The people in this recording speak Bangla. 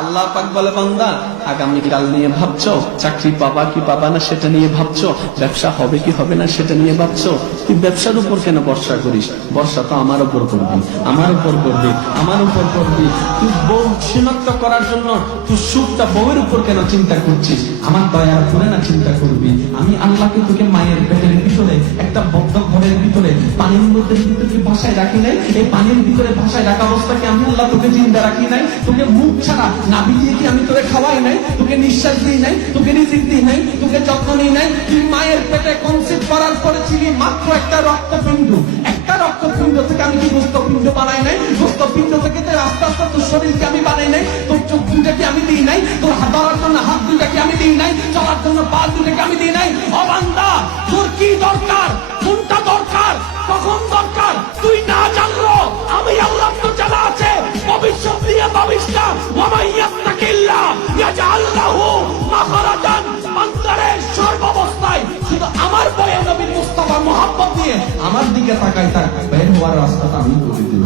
আল্লাহ পাক বলে, বান্দা আগামীকাল নিয়ে ভাবছো, চাকরি পাবা কি পাবা না সেটা নিয়ে ভাবছো, ব্যবসা হবে কি হবে না সেটা নিয়ে ভাবছো। তুই ব্যবসার উপর কেন ভরসা করিস? ভরসা তো আমার উপর করবি, আমার উপর করবি, আমার উপর করবি। তুই বউ শনাক্ত করার জন্য তুই সুখটা বউয়ের উপর কেন চিন্তা করছিস? আমার দয়ার করে না চিন্তা করবি। আমি আল্লাহকে তোকে মায়ের পেটের ভিতরে একটা বদ্ধ ঘরের ভিতরে পানির মধ্যে তোকে ভাষায় রাখি নাই? এই পানির ভিতরে ভাষায় রাখা অবস্থাকে আমি আল্লাহ তোকে জিন্দা রাখি নাই? তোকে মুখ ছাড়া নাভি দিয়ে কি আমি তোকে খাওয়াই নাই? তোকে নিঃশ্বাস দিই নাই? তোকে রিজিক দিই নাই? তোকে যত্ন নিই নাই? তুই মায়ের পেটে কনসিভ করার পরে ছিলি মাত্র একটা রক্তপিণ্ড। একটা রক্তপিণ্ড থেকে আমি কি গোস্তপিণ্ড বানাই নাই? গোস্তপিণ্ড থেকে আস্তে আস্তে তোর শরীরকে আমি বানাই নাই? তোর চোখ দুটাকে আমি দিই নাই? তোর ধরার জন্য হাত দুটাকে আমি দিই নাই? চলার জন্য পা দুটাকে আমি দিই নাই? ও বান্দা, তোর কি দরকার? কোনটা দরকার? কখন দরকার? তুই না জানলো আমি আল্লাহ তো জানা আছে। ভবিষ্যৎ নিয়ে ভাবিস না। ওয়ামাইয়াত্তাকিল্লাহ ইয়াজআল লাহু মাখরাজান। বান্দারের সর্বাবস্থায় শুধু আমার বয়ে নবী মুস্তাফা মুহাব্বত দিয়ে আমার দিকে তাকাই থাক, বের হওয়ার রাস্তাটা আমি করে দেব।